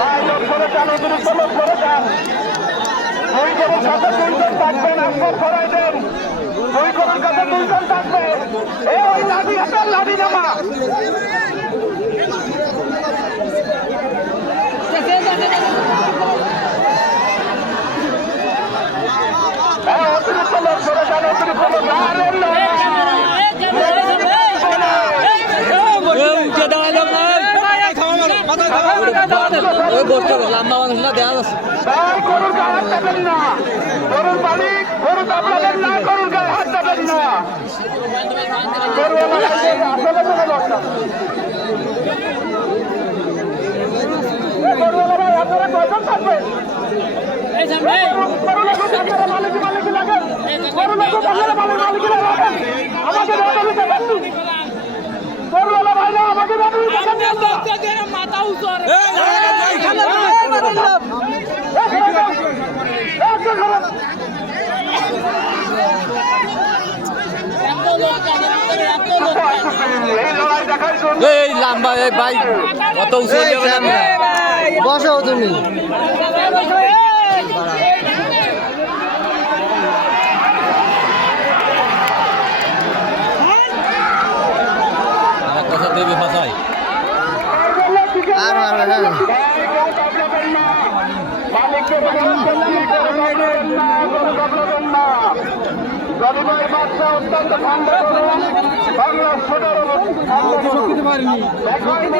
ভাই লোক করে যান, অতিরিক্ত লোক করে যান। দুই গরুর কাছে দুইজন থাকবেন, আপনার সরাই দেন। দুই গরুর কাছে দুইজন থাকবে। এই লাঠি হাতের লাঠি নামা। অতিরিক্ত লোক করে যান, অতিরিক্ত লোক। লম্বা মানুষ না দেওয়া যাচ্ছে গরুর গায়ে হাত দেবেন না, গরুর মালিক গরু চাপলাবেন না, গরুর গায়ে হাত দেবেন না। গরুওয়ালা ভাই আপনারা কয়জন থাকবেন? মালিকি লাগেন, গরু লাগুক আপনারা মালিকি লাগেন। আমাকে গরুওয়ালা ভাই না, আমাকে মাথা উঁচু এই লম্বা এই ভাই কত উঁচু বসো তুমি কথা দেবে ভাষায় আর গরিবের বাচ্চা অত্যন্ত ঠান্ডা বাংলা ছোট